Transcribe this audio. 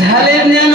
ঝালের যেন